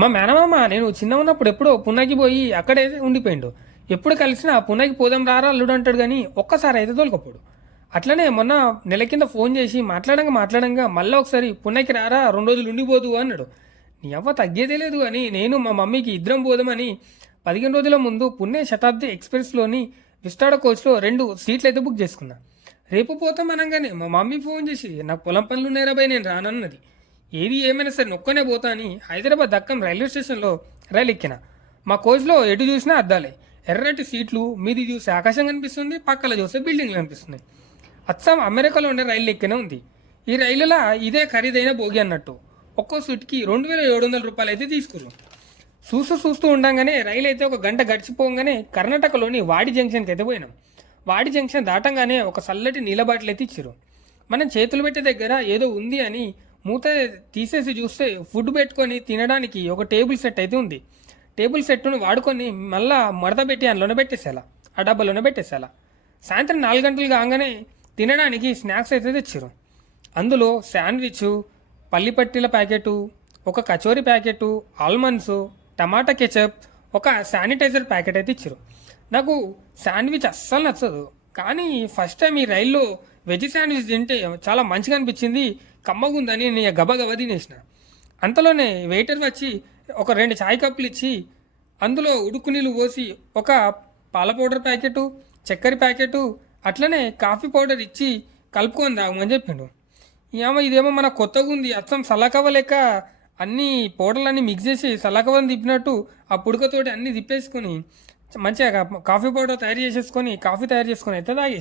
మా మేనమామ నేను చిన్న ఉన్నప్పుడు ఎప్పుడో పున్నకి పోయి అక్కడే ఉండిపోయిండు. ఎప్పుడు కలిసినా పున్నకి పోదాం రారా అల్లుడు అంటాడు కానీ ఒక్కసారి అయితే తోలుకపోడు. అట్లనే మొన్న నెల కింద ఫోన్ చేసి మాట్లాడంగా మాట్లాడంగా మళ్ళీ ఒకసారి పున్నకి రారా రెండు రోజులు ఉండిపోదు అన్నాడు. నీ అవ్వ తగ్గేదే లేదు అని నేను మా మమ్మీకి ఇద్దరం పోదామని పదిహేను రోజుల ముందు పుణ్య శతాబ్ది ఎక్స్ప్రెస్లోని విస్టాడ కోచ్లో రెండు సీట్లు అయితే బుక్ చేసుకున్నా. రేపు పోతాం అనగానే మా మమ్మీ ఫోన్ చేసి నాకు పొలం పనులు ఉన్నారా నేను రానన్నది. ఏది ఏమైనా సరే నొక్కనే పోతా అని హైదరాబాద్ దక్కం రైల్వే స్టేషన్లో రైలు ఎక్కిన మా కోచ్లో ఎటు చూసినా అద్దాలే. ఎర్రటి సీట్లు మీది చూసి ఆకాశం కనిపిస్తుంది పక్కల చూస్తే బిల్డింగ్లు కనిపిస్తున్నాయి. అచ్చం అమెరికాలో ఉండే రైలు ఎక్కినే ఉంది. ఈ రైలులా ఇదే ఖరీదైన భోగి అన్నట్టు. ఒక్కో సీట్కి రెండు వేల ఏడు వందల రూపాయలు అయితే తీసుకురు. చూస్తూ చూస్తూ ఉండగానే రైలు అయితే ఒక గంట గడిచిపోగానే కర్ణాటకలోని వాడి జంక్షన్కి అయితే పోయినాం. వాడి జంక్షన్ దాటంగానే ఒక చల్లటి నీళ్ళ బాటిల్ అయితే ఇచ్చారు మనం చేతులు పెట్టే దగ్గర ఏదో ఉంది అని మూత తీసేసి చూస్తే ఫుడ్ పెట్టుకొని తినడానికి ఒక టేబుల్ సెట్ అయితే ఉంది. టేబుల్ సెట్ను వాడుకొని మళ్ళా మడత పెట్టి అందులోనే పెట్టేసేలా ఆ డబ్బాలోనే పెట్టేసేలా సాయంత్రం నాలుగు గంటలు కాగానే తినడానికి స్నాక్స్ అయితే తెచ్చారు అందులో శాండ్విచ్ పల్లిపట్టీల ప్యాకెటు ఒక kachori packet almonds tomato ketchup ఒక శానిటైజర్ ప్యాకెట్ అయితే ఇచ్చారు నాకు శాండ్విచ్ అస్సలు నచ్చదు. కానీ ఫస్ట్ టైం ఈ రైల్లో వెజ్ శాండ్విచ్ తింటే చాలా మంచిగా అనిపించింది. కమ్మగుందని నేను గబగబా తినేసిన. అంతలోనే వెయిటర్ వచ్చి ఒక రెండు చాయ్ కప్పులు ఇచ్చి అందులో ఉడుకు నీళ్ళు పోసి ఒక పాల పౌడర్ ప్యాకెటు చక్కెర ప్యాకెటు అట్లనే కాఫీ పౌడర్ ఇచ్చి కలుపుకొని తాగమని చెప్పిండు. ఏమో ఇదేమో మన కొత్తగా ఉంది అచ్చం సల్లకవ్వ లెక్క. అన్ని పౌడర్లన్నీ మిక్స్ చేసి సలకవని తిప్పినట్టు ఆ పుడకతోటి అన్ని తిప్పేసుకొని మంచిగా కాఫీ పౌడర్ తయారు చేసేసుకొని కాఫీ తయారు చేసుకొని అయితే తాగేసి